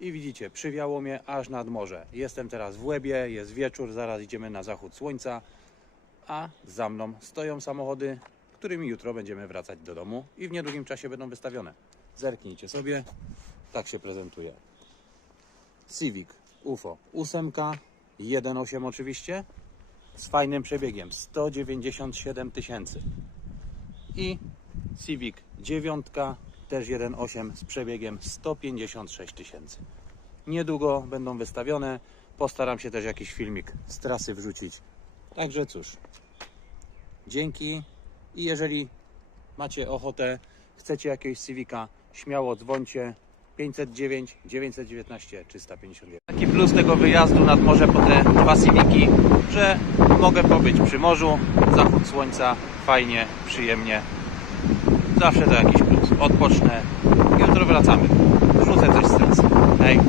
I widzicie, przywiało mnie aż nad morze. Jestem teraz w Łebie, jest wieczór, zaraz idziemy na zachód słońca, a za mną stoją samochody, którymi jutro będziemy wracać do domu i w niedługim czasie będą wystawione. Zerknijcie sobie, tak się prezentuje. Civic UFO 8, 1.8 oczywiście, z fajnym przebiegiem 197 tysięcy. I Civic 9, też 1.8 z przebiegiem 156 tysięcy. Niedługo będą wystawione. Postaram się też jakiś filmik z trasy wrzucić. Także cóż, dzięki i jeżeli macie ochotę, chcecie jakiegoś Civica, śmiało dzwońcie 509 919 351. Taki plus tego wyjazdu nad morze po te dwa Civici, że mogę pobyć przy morzu, zachód słońca, fajnie, przyjemnie. Zawsze to jakiś plus. Odpocznę. Jutro wracamy. Wrzucę coś z trasy. Hej.